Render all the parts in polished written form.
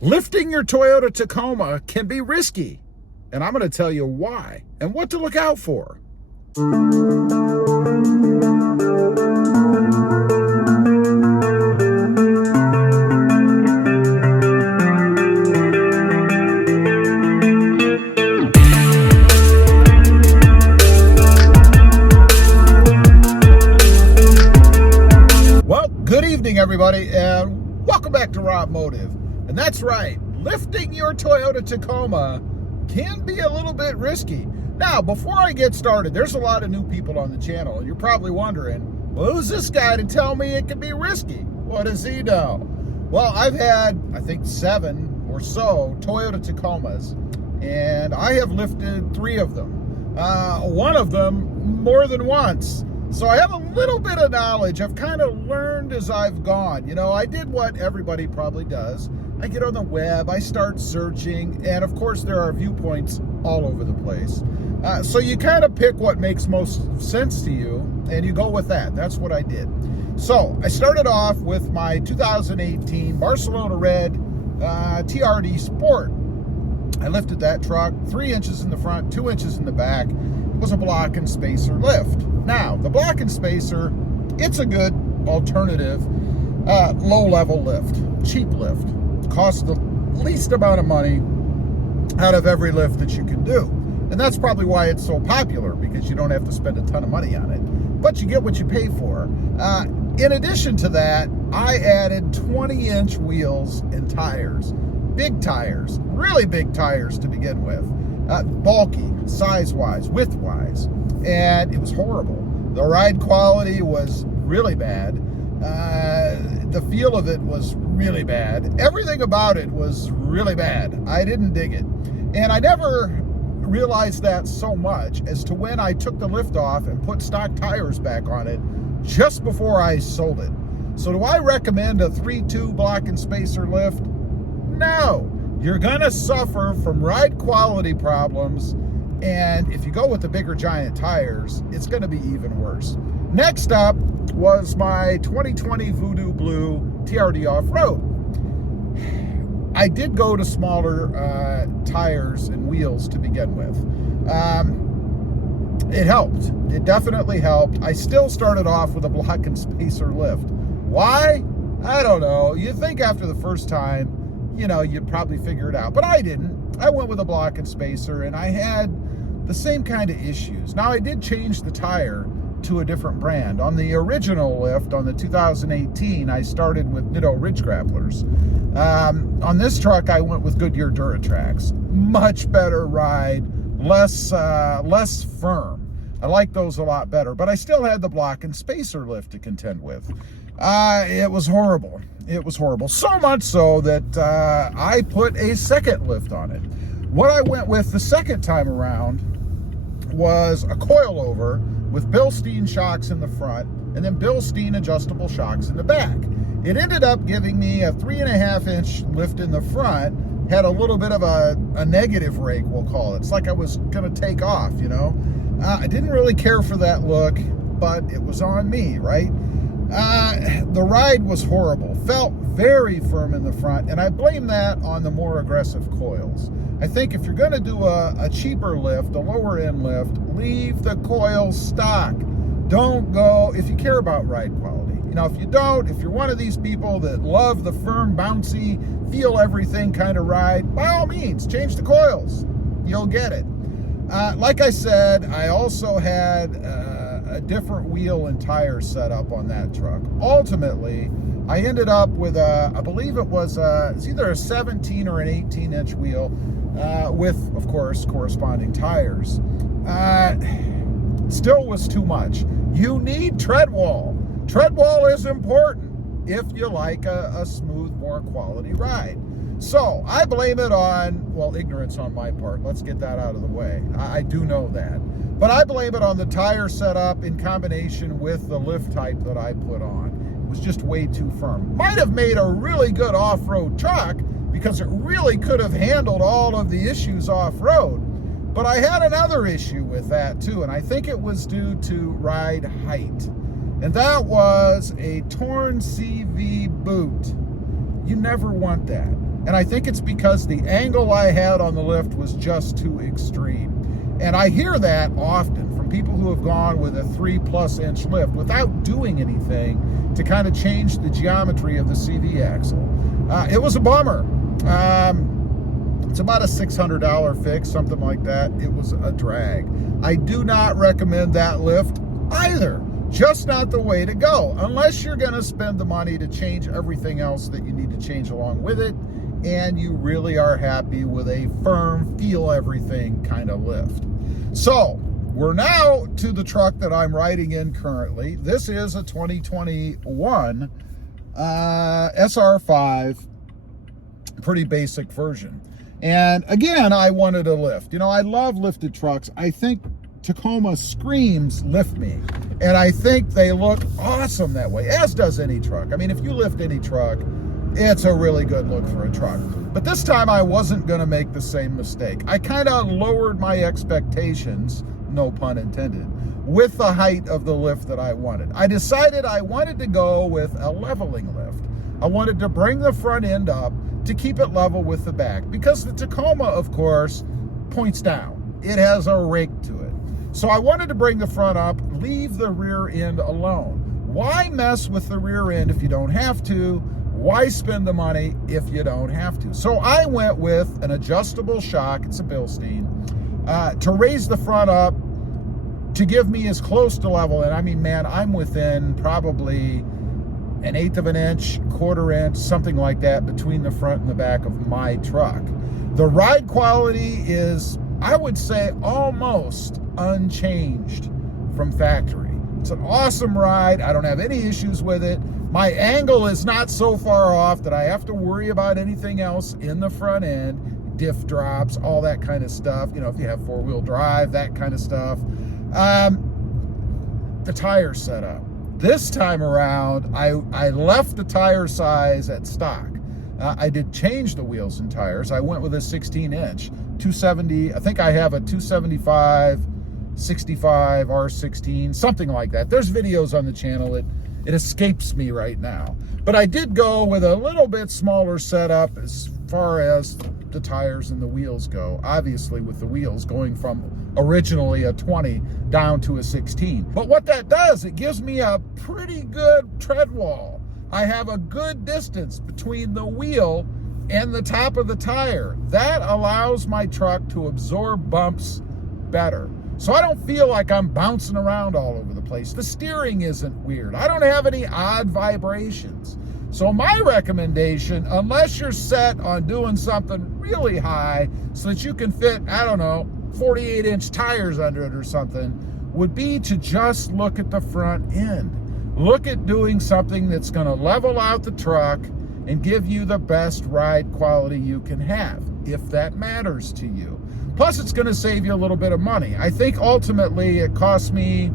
Lifting your Toyota Tacoma can be risky, and I'm going to tell you why and what to look out for. Well, good evening, everybody, and welcome back to Robmotive. And that's right, lifting your Toyota Tacoma can be a little bit risky. Now, before I get started, there's a lot of new people on the channel, and you're probably wondering, well, who's this guy to tell me it can be risky? What does he know? Well, I've had, I think, 7 or so Toyota Tacomas, and I have lifted 3 of them. One of them more than once. So I have a little bit of knowledge. I've kind of learned as I've gone. You know, I did what everybody probably does. I get on the web, I start searching, and of course there are viewpoints all over the place. So you kind of pick what makes most sense to you, and you go with that. That's what I did. So I started off with my 2018 Barcelona Red TRD Sport. I lifted that truck 3 inches in the front, 2 inches in the back. It was a block and spacer lift. Now, the block and spacer, it's a good alternative low-level lift, cheap lift. Costs the least amount of money out of every lift that you can do. And that's probably why it's so popular, because you don't have to spend a ton of money on it. But you get what you pay for. In addition to that, I added 20-inch wheels and tires. Big tires, really big tires to begin with. Bulky, size-wise, width-wise. And it was horrible. The ride quality was really bad. The feel of it was really bad. Everything about it was really bad. I didn't dig it. And I never realized that so much as to when I took the lift off and put stock tires back on it just before I sold it. So do I recommend a 3.2 block and spacer lift? No. You're gonna suffer from ride quality problems, and if you go with the bigger giant tires, it's gonna be even worse. Next up was my 2020 Voodoo Blue TRD Off-Road. I did go to smaller tires and wheels to begin with. It helped. It definitely helped. I still started off with a block and spacer lift. Why? I don't know. You'd think after the first time, you know, you'd probably figure it out. But I didn't. I went with a block and spacer, and I had the same kind of issues. Now, I did change the tire to a different brand. On the original lift, on the 2018, I started with Ridge Grapplers. On this truck, I went with Goodyear Duratrax. Much better ride, less firm. I like those a lot better, but I still had the block and spacer lift to contend with. It was horrible. It was horrible. So much so that I put a second lift on it. What I went with the second time around was a coilover with Bilstein shocks in the front and then Bilstein adjustable shocks in the back. It ended up giving me a 3.5-inch lift in the front, had a little bit of a negative rake, we'll call it. It's like I was gonna take off, you know. I didn't really care for that look, but it was on me, right? The ride was horrible, felt very firm in the front, and I blame that on the more aggressive coils. I think if you're going to do a cheaper lift, a lower end lift, leave the coils stock. Don't go, if you care about ride quality. You know, if you don't, if you're one of these people that love the firm, bouncy, feel everything kind of ride, by all means, change the coils. You'll get it. Like I said, I also had a different wheel and tire setup on that truck. Ultimately, I ended up with I believe it was it's either a 17 or an 18-inch wheel with, of course, corresponding tires. Still was too much. You need tread wall. Tread wall is important if you like a smooth, more quality ride. So I blame it on, well, ignorance on my part. Let's get that out of the way. I do know that. But I blame it on the tire setup in combination with the lift type that I put on. It was just way too firm. Might have made a really good off-road truck because it really could have handled all of the issues off-road. But I had another issue with that too, and I think it was due to ride height. And that was a torn CV boot. You never want that. And I think it's because the angle I had on the lift was just too extreme. And I hear that often from people who have gone with a 3+ inch lift without doing anything to kind of change the geometry of the CV axle. It was a bummer. It's about a $600 fix, something like that. It was a drag. I do not recommend that lift either. Just not the way to go, unless you're going to spend the money to change everything else that you need to change along with it, and you really are happy with a firm, feel everything kind of lift. So we're now to the truck that I'm riding in currently. This is a 2021 SR5, pretty basic version. And again, I wanted a lift. You know, I love lifted trucks. I think Tacoma screams lift me. And I think they look awesome that way, as does any truck. I mean, if you lift any truck, it's a really good look for a truck. But this time I wasn't going to make the same mistake. I kind of lowered my expectations, no pun intended, with the height of the lift that I wanted. I decided I wanted to go with a leveling lift. I wanted to bring the front end up to keep it level with the back, because the Tacoma, of course, points down. It has a rake to it. So I wanted to bring the front up, leave the rear end alone. Why mess with the rear end if you don't have to? Why spend the money if you don't have to? So I went with an adjustable shock, it's a Bilstein, to raise the front up to give me as close to level. And I mean, man, I'm within probably 1/8 of an inch, 1/4 inch, something like that between the front and the back of my truck. The ride quality is, I would say, almost unchanged from factory. It's an awesome ride. I don't have any issues with it. My angle is not so far off that I have to worry about anything else in the front end, diff drops, all that kind of stuff. You know, if you have 4-wheel drive, that kind of stuff. The tire setup. This time around, I left the tire size at stock. I did change the wheels and tires. I went with a 16-inch, 270. I think I have a 275, 65, R16, something like that. There's videos on the channel. It escapes me right now. But I did go with a little bit smaller setup as far as the tires and the wheels go. Obviously, with the wheels going from originally a 20 down to a 16. But what that does, it gives me a pretty good tread wall. I have a good distance between the wheel and the top of the tire. That allows my truck to absorb bumps better. So I don't feel like I'm bouncing around all over the place. The steering isn't weird. I don't have any odd vibrations. So my recommendation, unless you're set on doing something really high so that you can fit, I don't know, 48-inch tires under it or something, would be to just look at the front end. Look at doing something that's going to level out the truck and give you the best ride quality you can have, if that matters to you. Plus, it's going to save you a little bit of money. I think ultimately it cost me,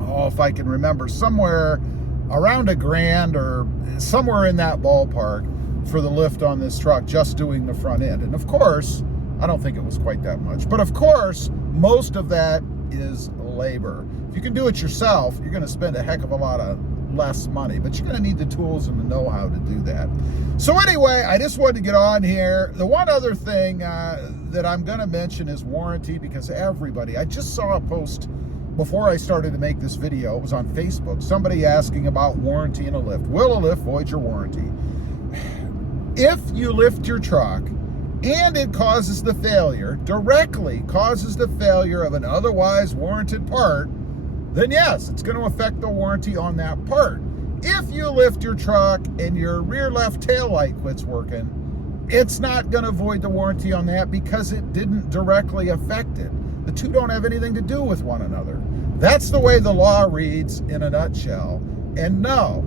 if I can remember, somewhere around $1,000 or somewhere in that ballpark for the lift on this truck, just doing the front end. And of course, I don't think it was quite that much. But of course, most of that is labor. If you can do it yourself, you're going to spend a heck of a lot of less money, but you're going to need the tools and the know-how to do that. So anyway, I just wanted to get on here. The one other thing that I'm going to mention is warranty, because everybody, I just saw a post before I started to make this video. It was on Facebook. Somebody asking about warranty in a lift. Will a lift void your warranty? If you lift your truck and it causes the failure, directly causes the failure of an otherwise warranted part, then yes, it's going to affect the warranty on that part. If you lift your truck and your rear left taillight quits working, it's not going to void the warranty on that because it didn't directly affect it. The two don't have anything to do with one another. That's the way the law reads in a nutshell. And no,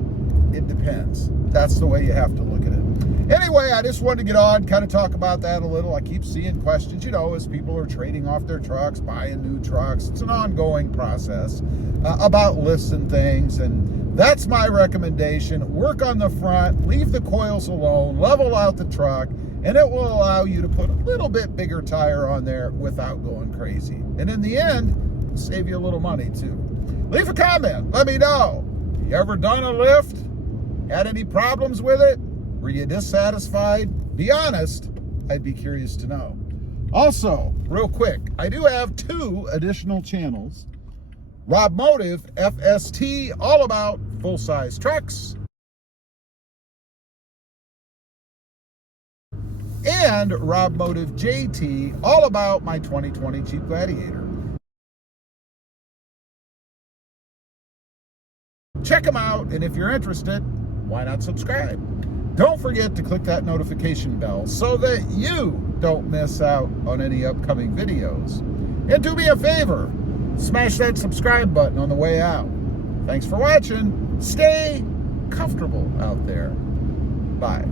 it depends. That's the way you have to look at it. Anyway, I just wanted to get on, kind of talk about that a little. I keep seeing questions, you know, as people are trading off their trucks, buying new trucks. It's an ongoing process about lifts and things. And that's my recommendation. Work on the front, leave the coils alone, level out the truck, and it will allow you to put a little bit bigger tire on there without going crazy. And in the end, it'll save you a little money too. Leave a comment. Let me know. You ever done a lift? Had any problems with it? Were you dissatisfied? Be honest, I'd be curious to know. Also, real quick, I do have 2 additional channels. Robmotive FST, all about full-size trucks. And Robmotive JT, all about my 2020 Jeep Gladiator. Check them out, and if you're interested, why not subscribe? Don't forget to click that notification bell so that you don't miss out on any upcoming videos. And do me a favor, smash that subscribe button on the way out. Thanks for watching. Stay comfortable out there. Bye.